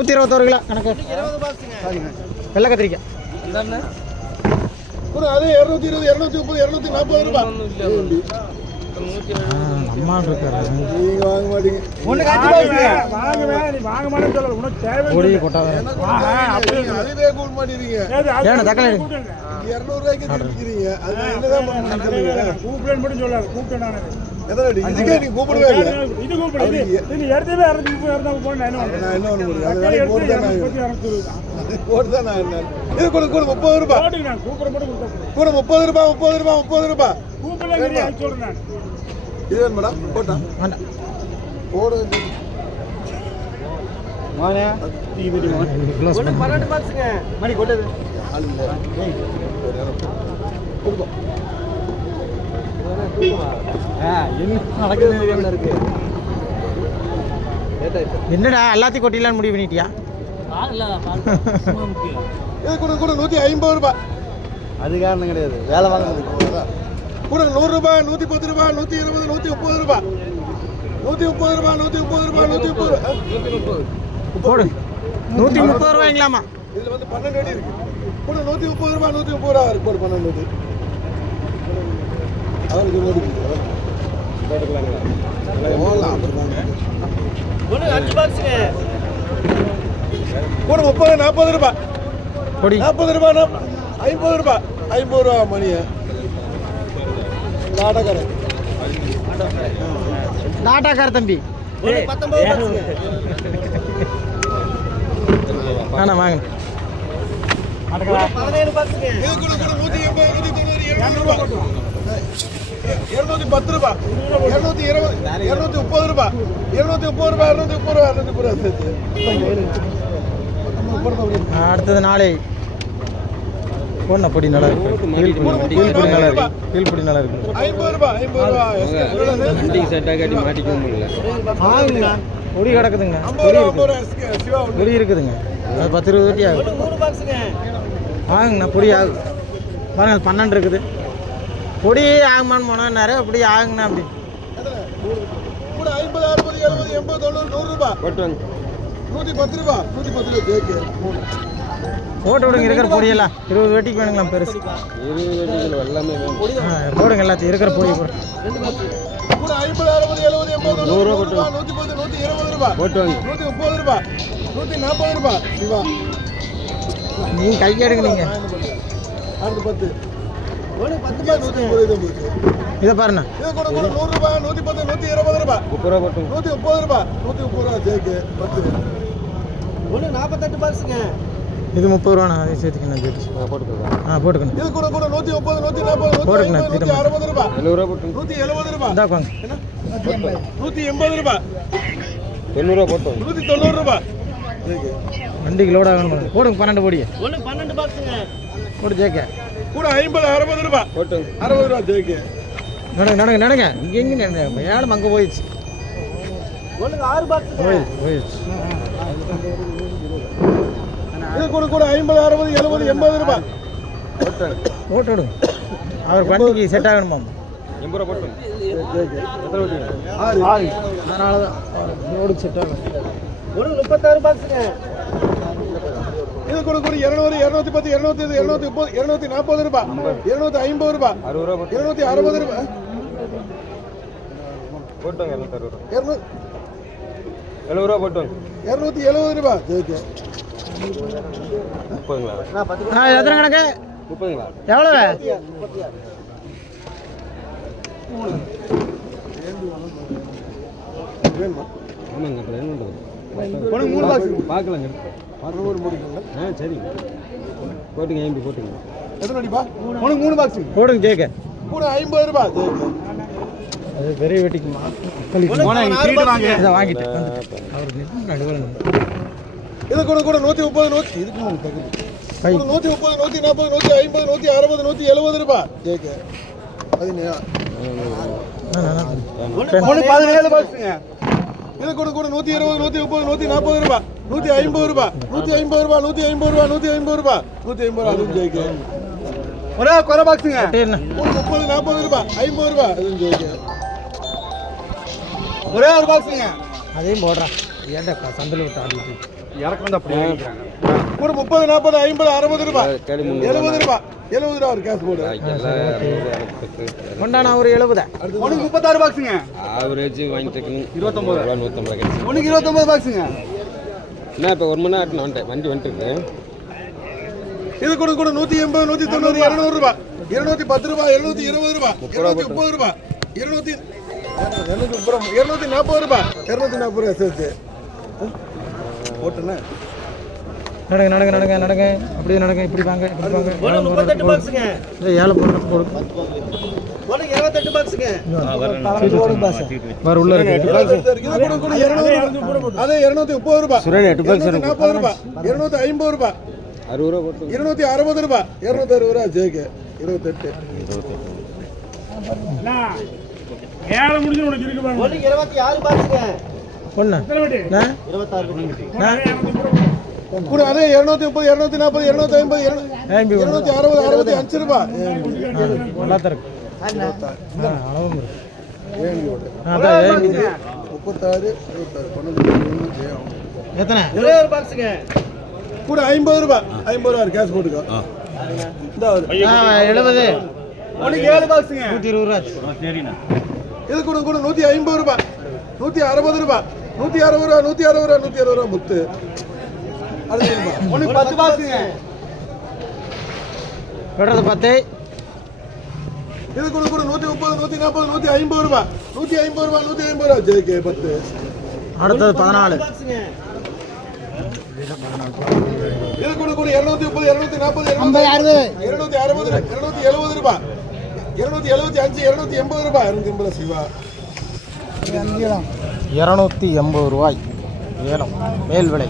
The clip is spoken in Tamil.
121 கிலோ கணக்கு. வெள்ளை கத்திரிக்காய் அது 220 230 240 ரூபாய். அம்மா இருக்காரு நீங்க வாங்க மாட்டீங்க. ஒண்ணு காட்சி வாங்குவேன். நீ வாங்க மாட்டேன்னு சொல்லல. உனக்கு தேவை பொடி கொட்டாத. அதுவே கூட மாட்டீங்க. ஏன்னா தக்காளி 200 ரூபாய்க்கு விக்கிறீங்க. அது என்னதான் பண்ணுவீங்க? கூப்பிடுன்னு மட்டும் சொல்லாத. கூப்பிட்டேன் நானு. எதனாடி இதுக்கே நீ கூப்பிடவே இல்ல. இது கூப்பிடு. இது எடுத்தவே 230 இருந்தா போறேன். நான் என்ன பண்ண முடியும்? அது வேலை போட்டு தான் நான் போட்டு தான் நான் என்ன. இது கூட 30 ரூபாய். போடுங்க. நான் கூப்பிட மட்டும் கொடுத்தேன். கூட 30 ரூபாய் 30 ரூபாய். கூப்பிடல நீ சொல்றேன் நான். இது மேடம் போட்டா வேண்டாம் போடு. மானே டிவி க்ளோஸ் பண்ணு. 12 பாக்ஸ்ங்க. மணி கொட்டது. அல்ல கொடுப்போம். என்ன நடக்குதுன்னு இருக்கு. என்னடா எல்லாத்தையும் கொட்டிடலான்னு முடிவு பண்ணிட்டியா? இது கூட 150 ரூபாய். அது காரணம் கிடையாது, வேலை வாங்கினது. கூட 100 ரூபாய் 110 ரூபாய் 120 130 ரூபாய் 130 ரூபாய் 130 ரூபாய் 130 போடு. 130 ரூபாய்ங்களாமா? இதுல வந்து 12 அடி இருக்கு. கூட 130 ரூபாய் 130 ரூபாய் இருக்கு. போடு 12 அடி. அவருக்கு ஓடிக்குது. ஓடலாம். ஒண்ணு 5 பாக்ஸ்ங்க. கூட 30 40 ரூபாய். பொடி 40 ரூபாய் 50 ரூபாய் 50 ரூபாய் மணியை நாடகரை நாட்டாக்கார தம்பி. 19 பாக்ஸ்ங்க. வேணா வாங்க. 17 பாக்ஸ்ங்க. இது கூட 180 190 200 ரூபாய் 210 ரூபாய் 220 230 ரூபாய் 230 ரூபாய் 230 ரூபாய். அடுத்தது நாளை பொண்ண பொடி நல்லா இருக்கு. கீழ் பொடி நல்லா இருக்கு. கீழ் பொடி நல்லா இருக்கு. 50 ரூபாய் 50 ரூபாய் வண்டிக்கு செட்டாக காட்டி மாட்டிக்கவும் முடியல. பொடி கிடக்குதுங்க. 50 ரூபாய் சிவா பொடி இருக்குதுங்க. அது 10-20 வெட்டி ஆகும். 100 பாக்ஸ்ங்க. வாங்குங்கண்ணா பொடி ஆகும். பாருங்க 12 இருக்குது. பொடி ஆகுமான்னு போனால் நிறைய பொடி ஆகுங்கண்ணா. அப்படி கூட 50 60 70 80 90 100 ரூபாய் போட்டு வந்து 110 ரூபாய் 110 ரூபாய் ஜேகே போட்டு விடுங்க. இருக்கிற பொடியெல்லாம் 20 வெட்டிக்கு வேணுங்களா பெருசு? 20 வெட்டிகள் எல்லாமே வேணும். போடுங்க எல்லாத்தையும் இருக்கிற பொடி போடு. கூட 50 60 70 80 100 ரூபாய் 110 120 ரூபாய் போட்டு வந்து 130 ரூபாய் 140 ரூபாய் சிவா. நீங்கள் கை எடுங்க. நீங்கள் அடுத்து 10 ஒரு 10 ரூபாய் 130 போச்சு. இதை பாருண்ணா. இது கூட 100 ரூபாய் 110 120 ரூபாய் 30 ரூபா போட்டு 130 ரூபாய் 130 ரூபாய் ஜேகே 10. ஒண்ணு 48 பாக்ஸ்ங்க. இது 30 ரூபாண்ணா. அதை சேர்த்துக்கணும் சேர்த்து. போட்டுக்கலாம். போட்டுக்கணும். இது கூட 130 140 போட்டுக்கணும். 160 ரூபாய் 70 ரூபா போட்டு 170 ரூபாய் இந்தா வாங்க. 180 ரூபாய் 90 ரூபா போட்டு 190 ரூபாய் ஜேகே. வண்டிக்கு லோடாக வேணும். போடுங்க 12 பொடியை. ஒண்ணு 12 பாக்ஸ்ங்க. போடு ஜேக்கே. கூட 50 60 ரூபாய் போட்டு 60 ரூபாய் ஜேகே. நடுங்க. இங்கே எங்கே ஏழம் அங்கே போயிடுச்சு. ஒண்ணு 6 பாக்ஸ்ங்க. போயிடுச்சு. இது கூட 50 60 70 80 ரூபாய் போட்டு விடுங்க. அவர் வண்டிக்கு செட் ஆகணுமா? 80 ரூபா போட்டு எத்தனை வெட்டி? அதனால தான் லோடுக்கு செட் ஆகும். ஒண்ணு 36 பாக்ஸ்ங்க. இது கூட 200 210 220 230 240 ரூபாய் 250 ரூபாய் 60 ரூபா போட்டு 260 ரூபாய் போட்டுங்க 260 ரூபா 200 70 ரூபா போட்டுங்க 270 ரூபாய் ஜேகே. 30ங்களா? எத்தனை கணக்கு? 30ங்களா? எவ்வளவு? வேணுமா? ஆமாங்க. அப்புறம் என்ன பண்ணுறது? உனக்கு 3 பாக்ஸ் பார்க்கலாங்க. 600 முடிக்கல. சரிங்க. போட்டுங்க 50 போட்டுங்க. எத்தனை அடிப்பா? உனக்கு 3 பாக்ஸ் போடுங்க ஜேக்கே. கூட 50 ரூபாய் ஜேகே. அது பெரிய வெட்டிக்குமா? இதை வாங்கிட்டு அவர் நடுவில் இது கூட 130 100 இதுக்கு கை 130 140 150 160 170 ரூபாய் ஜேகே. அது ஒண்ணு 17 பாக்ஸ்ங்க. இது கூட 120 130 140 ரூபாய் 150 ரூபாய் 150 ரூபாய் 150 ரூபாய் 150 ரூபாய் 150 ரூபாய் அதுவும் ஜேகே. ஒரே குறை பாக்ஸ்ங்க. என்ன 30 40 ரூபாய் 50 ரூபாய் அதுவும் ஜேகே. ஒரே ஒரு பாக்ஸ்ங்க. அதையும் போடுறான். ஏன்டா சந்தில் விட்டு ஆடிட்டு இறக்கம் வந்து அப்படியே வாங்கிக்கிறாங்க. கூட 30 40 50 60 ரூபாய் கேள்வி 70 ரூபாய் 70 ரூபா ஒரு கேஸ் போடு கொண்டாண்ணா ஒரு 70. உனக்கு 36 பாக்ஸுங்க. ஆவரேஜ் வாங்கிட்டு இருக்கணும் 29 ரூபா 150 கிடைச்சு. உனக்கு 29 பாக்ஸுங்க. என்ன இப்போ 1 மணி நேரம் நான் வந்துட்டேன் வண்டி வந்துட்டு இருக்கு. இது கூட 180 190 200 ரூபாய் 210 ரூபாய் 720 ரூபாய் 230 ரூபாய் 240 ரூபாய் 240 ரூபாய் சேர்த்து போட்டுண்ணே. நடங்க நடங்க நடங்க நடங்க அப்படியே நடங்க இப்படி வாங்க இப்படி வாங்க. 38 பாக்ஸுங்க. இல்லை ஏழை போடுறது போடு. 28 பாக்ஸுங்க. வர உள்ள இருக்கு. இது கூட 200 ரூபாய். அதே 230 ரூபாய். சுரேன் 8 பாக்ஸ் 40 ரூபாய் 250 ரூபாய் 60 ரூபா போட்டு 260 ரூபாய் 260 ரூபாய் ஜேகே 28 ஏழை முடிஞ்சு உனக்கு இருக்கு பாருங்க. 26 பாக்ஸுங்க. ஒண்ணு. எத்தனை வண்டி? 26. கூட அதே 230 240 250 260 65 ரூபாய் நல்லா தான் இருக்கு. அளவும் இருக்கு. ஏங்கி ஓடு அதான் ஏன் 36 26 12 எத்தனை? 20 பாக்ஸுங்க. கூட 50 ரூபாய் 50 ரூபாய் கேஷ் போட்டுக்கோ. இந்த 70. உனக்கு 7 பாக்ஸுங்க. 120 ரூபா. சரிண்ணா. இது கூட 150 ரூபாய் 160 ரூபாய் 160 ரூபாய் 160 ரூபாய் 160 ரூபாய் முத்து. அடுத்து ரூபாய் உனக்கு 10 பாக்ஸுங்க. விடுறது 10. இது கூட 130 140 150 ரூபாய் 150 ரூபாய் 150 ரூபாய் ஜேகே 10. அடுத்தது 14. இது கூட 230 240 260 270 ரூபாய் 275 280 ரூபாய் 280 சிவா 280 ரூபாய் ஏலம் மேல் விலை.